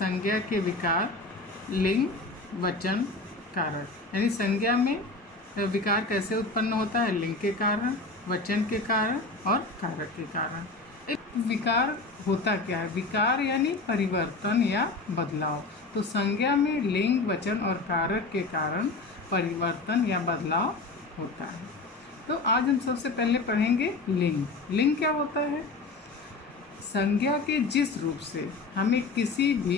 संज्ञा के विकार, लिंग, वचन, कारक। यानी संज्ञा में विकार कैसे उत्पन्न होता है? लिंग के कारण, वचन के कारण और कारक के कारण। एक विकार होता क्या है? विकार यानी परिवर्तन या बदलाव। तो संज्ञा में लिंग, वचन और कारक के कारण परिवर्तन या बदलाव होता है। तो आज हम सबसे पहले पढ़ेंगे लिंग। लिंग क्या होता है? संज्ञा के जिस रूप से हमें किसी भी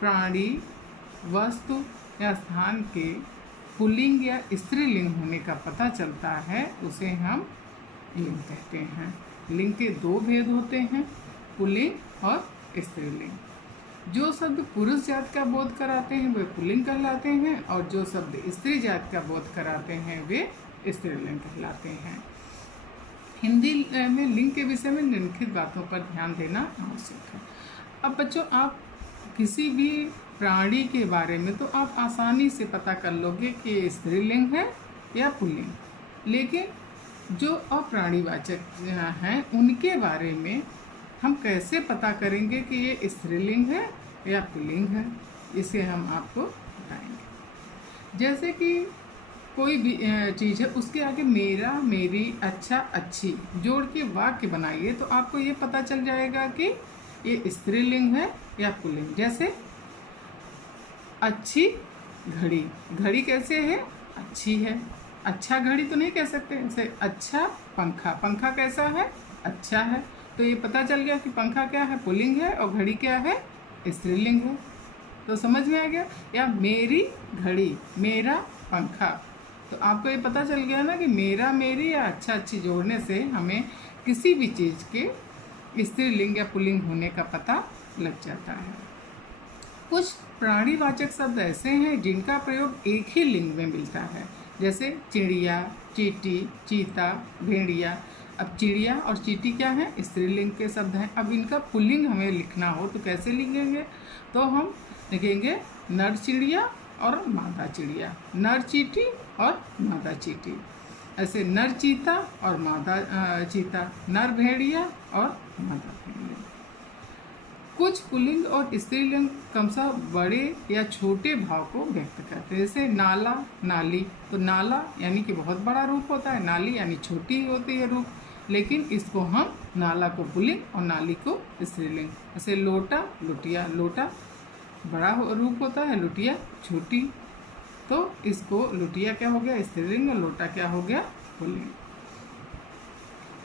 प्राणी, वस्तु या स्थान के पुल्लिंग या स्त्रीलिंग होने का पता चलता है, उसे हम लिंग कहते हैं। लिंग के दो भेद होते हैं, पुल्लिंग और स्त्रीलिंग। जो शब्द पुरुष जात का बोध कराते हैं वे पुल्लिंग कहलाते हैं, और जो शब्द स्त्री जात का बोध कराते हैं वे स्त्रीलिंग कहलाते हैं। हिंदी में लिंग के विषय में निम्नलिखित बातों पर ध्यान देना आवश्यक है। अब बच्चों, आप किसी भी प्राणी के बारे में तो आप आसानी से पता कर लोगे कि ये स्त्रीलिंग है या पुल्लिंग, लेकिन जो अप्राणीवाचक हैं उनके बारे में हम कैसे पता करेंगे कि ये स्त्रीलिंग है या पुल्लिंग है? इसे हम आपको बताएंगे। जैसे कि कोई भी चीज़ है, उसके आगे मेरा, मेरी, अच्छा, अच्छी जोड़ के वाक्य बनाइए तो आपको ये पता चल जाएगा कि ये स्त्रीलिंग है या पुल्लिंग। जैसे अच्छी घड़ी, घड़ी कैसे है? अच्छी है। अच्छा घड़ी तो नहीं कह सकते। जैसे अच्छा पंखा, पंखा कैसा है? अच्छा है। तो ये पता चल गया कि पंखा क्या है? पुल्लिंग है, और घड़ी क्या है? स्त्रीलिंग है। तो समझ में आ गया? या मेरी घड़ी, मेरा पंखा, तो आपको ये पता चल गया ना कि मेरा, मेरी या अच्छा, अच्छी जोड़ने से हमें किसी भी चीज़ के स्त्रीलिंग या पुल्लिंग होने का पता लग जाता है। कुछ प्राणीवाचक शब्द ऐसे हैं जिनका प्रयोग एक ही लिंग में मिलता है, जैसे चिड़िया, चींटी, चीता, भेड़िया। अब चिड़िया और चींटी क्या है? स्त्रीलिंग के शब्द हैं। अब इनका पुल्लिंग हमें लिखना हो तो कैसे लिखेंगे? तो हम लिखेंगे नर चिड़िया और मादा चिड़िया, नर चींटी और मादा चींटी। ऐसे नर चीता और मादा चीता, नर भेड़िया और मादा भेड़िया। कुछ पुल्लिंग और स्त्रीलिंग क्रमशः बड़े या छोटे भाव को व्यक्त करते हैं, जैसे नाला, नाली। तो नाला यानी कि बहुत बड़ा रूप होता है, नाली यानी छोटी होती है रूप, लेकिन इसको हम नाला को पुल्लिंग और नाली को स्त्रीलिंग। जैसे लोटा, लुटिया, लोटा बड़ा रूप होता है, लुटिया छोटी। तो इसको लुटिया क्या हो गया? स्त्रीलिंग, और लोटा क्या हो गया? पुल्लिंग।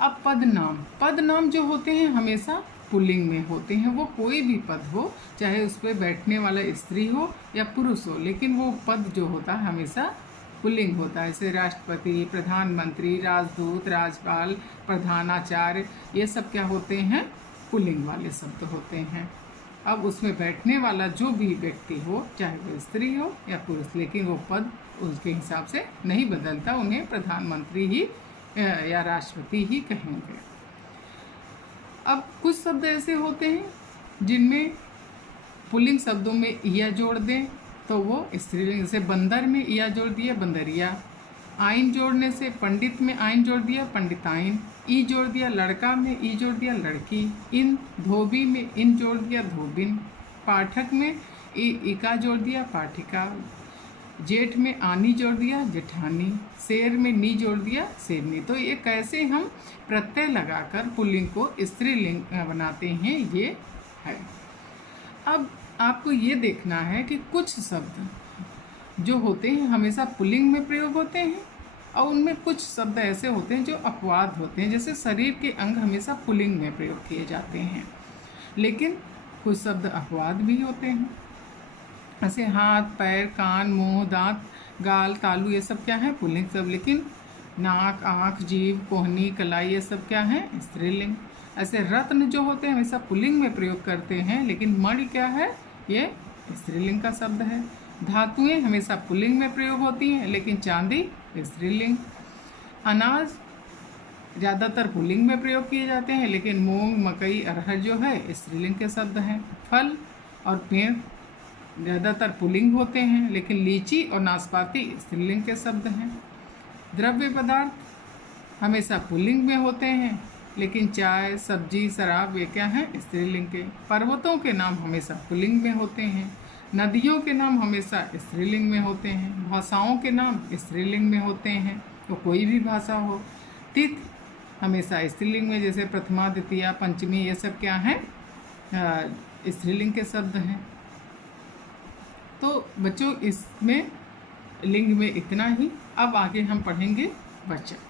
अब पद नाम, पद नाम जो होते हैं हमेशा पुल्लिंग में होते हैं। वो कोई भी पद हो, चाहे उस पर बैठने वाला स्त्री हो या पुरुष हो, लेकिन वो पद जो होता है हमेशा पुल्लिंग होता है। जैसे राष्ट्रपति, प्रधानमंत्री, राजदूत, राज्यपाल, प्रधानाचार्य, ये सब क्या होते हैं? पुल्लिंग वाले शब्द होते हैं। अब उसमें बैठने वाला जो भी व्यक्ति हो, चाहे वो स्त्री हो या पुरुष, लेकिन वो पद उसके हिसाब से नहीं बदलता, उन्हें प्रधानमंत्री ही या राष्ट्रपति ही कहेंगे। अब कुछ शब्द ऐसे होते हैं जिनमें पुल्लिंग शब्दों में इया जोड़ दें तो वो स्त्रीलिंग। जैसे बंदर में इया जोड़ दिया, बंदरिया। आइन जोड़ने से पंडित में आइन जोड़ दिया, पंडिताइन। ई जोड़ दिया, लड़का में ई जोड़ दिया, लड़की। इन, धोबी में इन जोड़ दिया, धोबिन। पाठक में इका जोड़ दिया, पाठिका। जेठ में आनी जोड़ दिया, जेठानी। शेर में नी जोड़ दिया, शेरनी। तो ये कैसे हम प्रत्यय लगाकर पुल्लिंग को स्त्रीलिंग बनाते हैं, ये है। अब आपको ये देखना है कि कुछ शब्द जो होते हैं हमेशा पुल्लिंग में प्रयोग होते हैं, और उनमें कुछ शब्द ऐसे होते हैं जो अपवाद होते हैं। जैसे शरीर के अंग हमेशा पुल्लिंग में प्रयोग किए जाते हैं, लेकिन कुछ शब्द अपवाद भी होते हैं। ऐसे हाथ, पैर, कान, मुंह, दांत, गाल, तालू, ये सब क्या है? पुल्लिंग शब्द। लेकिन नाक, आँख, जीभ, कोहनी, कलाई, ये सब क्या है? स्त्रीलिंग। ऐसे रत्न जो होते हैं हमेशा पुल्लिंग में प्रयोग करते हैं, लेकिन मणि क्या है? ये स्त्रीलिंग का शब्द है। धातुएं हमेशा पुल्लिंग में प्रयोग होती हैं, लेकिन चांदी स्त्रीलिंग। अनाज ज़्यादातर पुल्लिंग में प्रयोग किए जाते हैं, लेकिन मूंग, मकई, अरहर जो है स्त्रीलिंग के शब्द हैं। फल और पेड़ ज़्यादातर पुल्लिंग होते हैं, लेकिन लीची और नाशपाती स्त्रीलिंग के शब्द हैं। द्रव्य पदार्थ हमेशा पुल्लिंग में होते हैं, लेकिन चाय, सब्जी, शराब वे क्या हैं? स्त्रीलिंग के। पर्वतों के नाम हमेशा पुल्लिंग में होते हैं। नदियों के नाम हमेशा स्त्रीलिंग में होते हैं। भाषाओं के नाम स्त्रीलिंग में होते हैं, तो कोई भी भाषा हो। तिथि हमेशा स्त्रीलिंग में, जैसे प्रथमा, द्वितीया, पंचमी, ये सब क्या हैं? स्त्रीलिंग के शब्द हैं। तो बच्चों, इसमें लिंग में इतना ही। अब आगे हम पढ़ेंगे वचन।